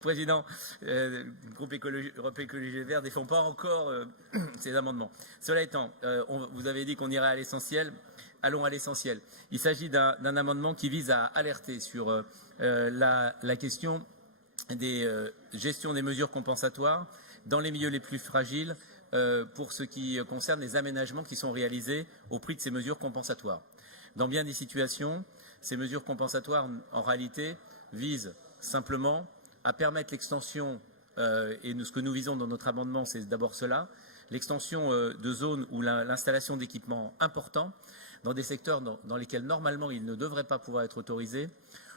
Président, le groupe Europe Écologie Les Verts ne défend pas encore ces amendements. Cela étant, vous avez dit qu'on irait à l'essentiel. Allons à l'essentiel. Il s'agit d'un amendement qui vise à alerter sur la question des gestions des mesures compensatoires dans les milieux les plus fragiles pour ce qui concerne les aménagements qui sont réalisés au prix de ces mesures compensatoires. Dans bien des situations, ces mesures compensatoires, en réalité, visent simplement à permettre l'extension, et ce que nous visons dans notre amendement, c'est d'abord cela, l'extension de zones où l'installation d'équipements importants dans des secteurs dans lesquels normalement ils ne devraient pas pouvoir être autorisés,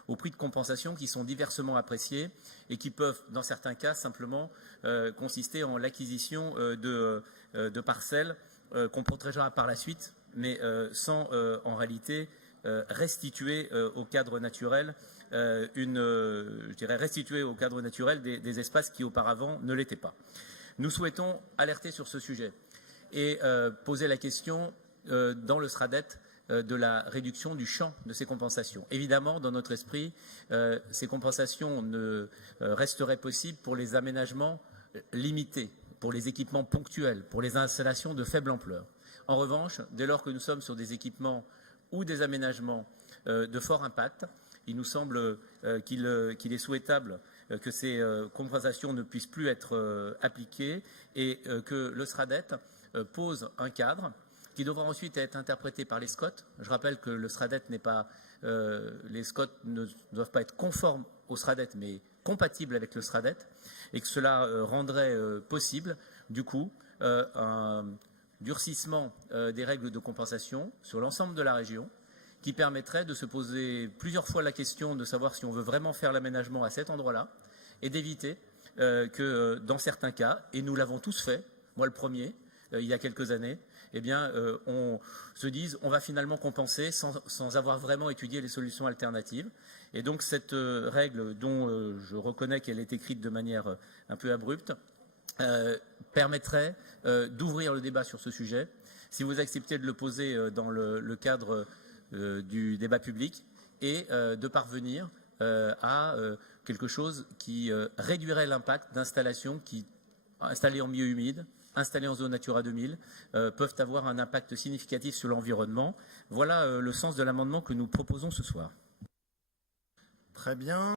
au prix de compensation qui sont diversement appréciés et qui peuvent, dans certains cas, simplement consister en l'acquisition de parcelles qu'on protégera par la suite, mais sans en réalité restituer au cadre naturel restituer au cadre naturel des espaces qui auparavant ne l'étaient pas. Nous souhaitons alerter sur ce sujet et poser la question dans le SRADET de la réduction du champ de ces compensations. Évidemment, dans notre esprit, ces compensations ne resteraient possibles pour les aménagements limités, pour les équipements ponctuels, pour les installations de faible ampleur. En revanche, dès lors que nous sommes sur des équipements ou des aménagements de fort impact, il nous semble qu'il est souhaitable que ces compensations ne puissent plus être appliquées et que le SRADET pose un cadre qui devra ensuite être interprété par les SCOT. Je rappelle que le SRADET les SCOT ne doivent pas être conformes au SRADET, mais compatibles avec le SRADET, et que cela rendrait possible, du coup, un durcissement des règles de compensation sur l'ensemble de la région, qui permettrait de se poser plusieurs fois la question de savoir si on veut vraiment faire l'aménagement à cet endroit-là, et d'éviter que dans certains cas, et nous l'avons tous fait, moi le premier, il y a quelques années, eh bien, on se dise on va finalement compenser sans avoir vraiment étudié les solutions alternatives. Et donc cette règle dont je reconnais qu'elle est écrite de manière un peu abrupte, permettrait d'ouvrir le débat sur ce sujet. Si vous acceptez de le poser dans le cadre du débat public et de parvenir à quelque chose qui réduirait l'impact d'installations qui, installées en milieu humide, installées en zone Natura 2000, peuvent avoir un impact significatif sur l'environnement. Voilà le sens de l'amendement que nous proposons ce soir. Très bien.